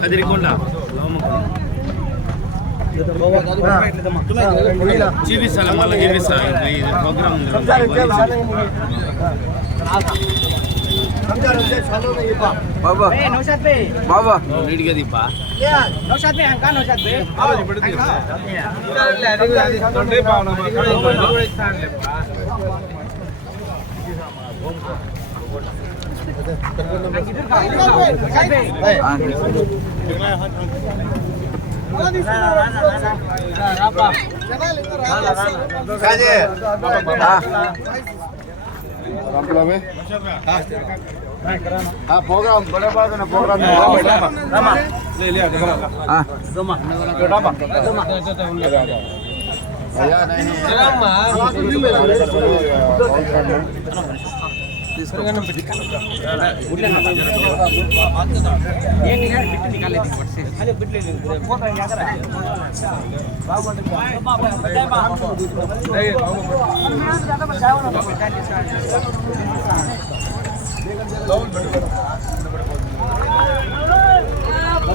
కదిరికొండ జీవిస్తాను మళ్ళీ జీవిస్తా ప్రోగ్రామ్ बाबा बाबा नीट के दीपा नौशाद में हंका नौशाद में में हाँ प्रोग्राम बड़े बात है ना प्रोग्राम ले लिया हाँ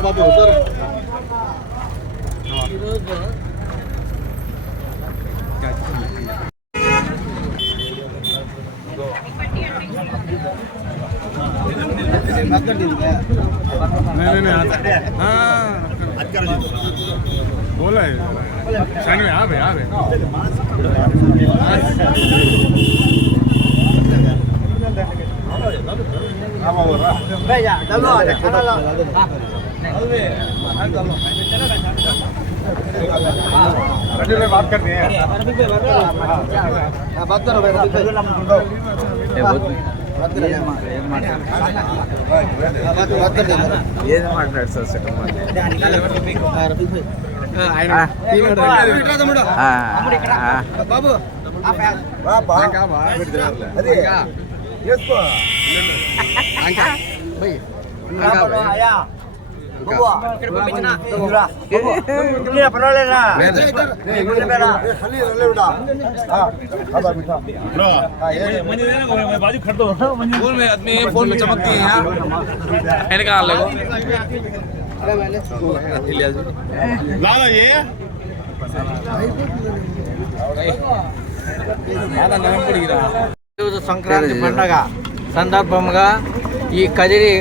बाबू उधर नहीं हाँ बोला है शान में आ बात करनी है बात करो బాబు फोन में चमकती है సంక్రాంతి పండగ సందర్భంగా ఈ కదిరి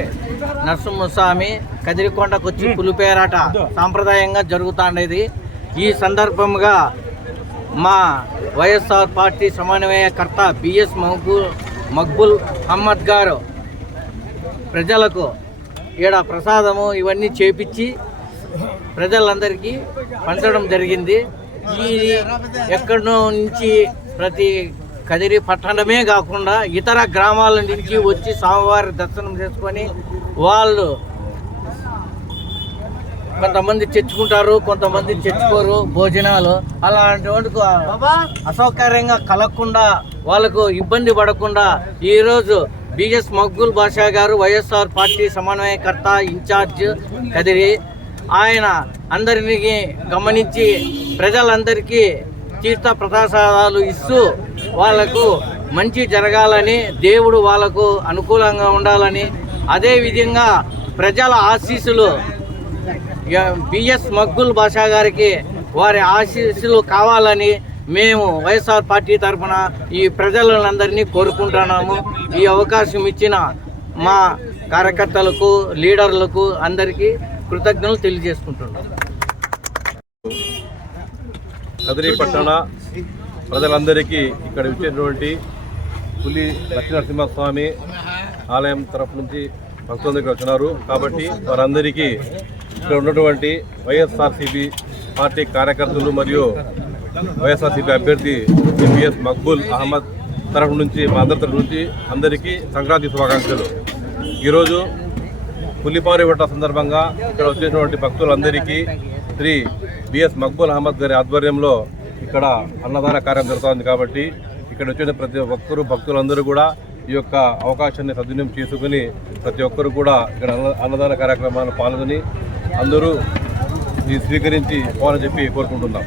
నరసింహస్వామి కదిరికొండకు వచ్చి పులిపేరాట సాంప్రదాయంగా జరుగుతుండేది. ఈ సందర్భంగా మా వైఎస్ఆర్ పార్టీ సమన్వయకర్త బిఎస్ మక్బుల్ అహ్మద్ గారు ప్రజలకు ఈడ ప్రసాదము ఇవన్నీ చేపించి ప్రజలందరికీ పంచడం జరిగింది. ఈ ఎక్కడి నుంచి ప్రతి కదిరి పట్టణమే కాకుండా ఇతర గ్రామాల నుంచి వచ్చి స్వామివారి దర్శనం చేసుకొని వాళ్ళు కొంతమంది తెచ్చుకుంటారు, కొంతమంది తెచ్చుకోరు భోజనాలు. అలాంటి వాటికి అసౌకర్యంగా కలగకుండా వాళ్ళకు ఇబ్బంది పడకుండా ఈరోజు బిఎస్ మక్బుల్ బాషా గారు వైఎస్ఆర్ పార్టీ సమన్వయకర్త ఇన్ఛార్జ్ కదిరి ఆయన అందరినీ గమనించి ప్రజలందరికీ తీర్థ ప్రసాదాలు ఇస్తూ వాళ్లకు మంచి జరగాలని, దేవుడు వాళ్లకు అనుకూలంగా ఉండాలని, అదేవిధంగా ప్రజల ఆశీస్సులు బిఎస్ మక్బుల్ బాషా గారికి వారి ఆశీస్సులు కావాలని మేము వైఎస్ఆర్ పార్టీ తరఫున ఈ ప్రజలందరినీ కోరుకుంటున్నాము. ఈ అవకాశం ఇచ్చిన మా కార్యకర్తలకు, లీడర్లకు అందరికీ కృతజ్ఞతలు తెలియజేసుకుంటున్నాం. కదిరి పట్టణ ప్రజలందరికీ ఇక్కడ ఇచ్చేటువంటి పులి లక్ష్మీనరసింహస్వామి ఆలయం తరఫు నుంచి భక్తులందరికీ వచ్చినారు. కాబట్టి వారందరికీ ఇక్కడ ఉన్నటువంటి వైఎస్ఆర్సీపీ పార్టీ కార్యకర్తలు మరియు వైఎస్ఆర్సీపీ అభ్యర్థి బిఎస్ మక్బుల్ అహ్మద్ తరఫు నుంచి మా అందరి తరఫు నుంచి అందరికీ సంక్రాంతి శుభాకాంక్షలు. ఈరోజు పులిపారివట సందర్భంగా ఇక్కడ వచ్చేటువంటి భక్తులందరికీ శ్రీ బిఎస్ మక్బుల్ అహ్మద్ గారి ఆధ్వర్యంలో ఇక్కడ అన్నదాన కార్యం జరుగుతుంది. కాబట్టి ఇక్కడ వచ్చిన ప్రతి ఒక్కరు భక్తులందరూ కూడా ఈ యొక్క అవకాశాన్ని సద్వినియోగం చేసుకుని ప్రతి ఒక్కరు కూడా ఇక్కడ అన్నదాన కార్యక్రమాలను పాల్గొని అందరూ ఇది స్వీకరించి పోవాలని చెప్పి కోరుకుంటున్నాం.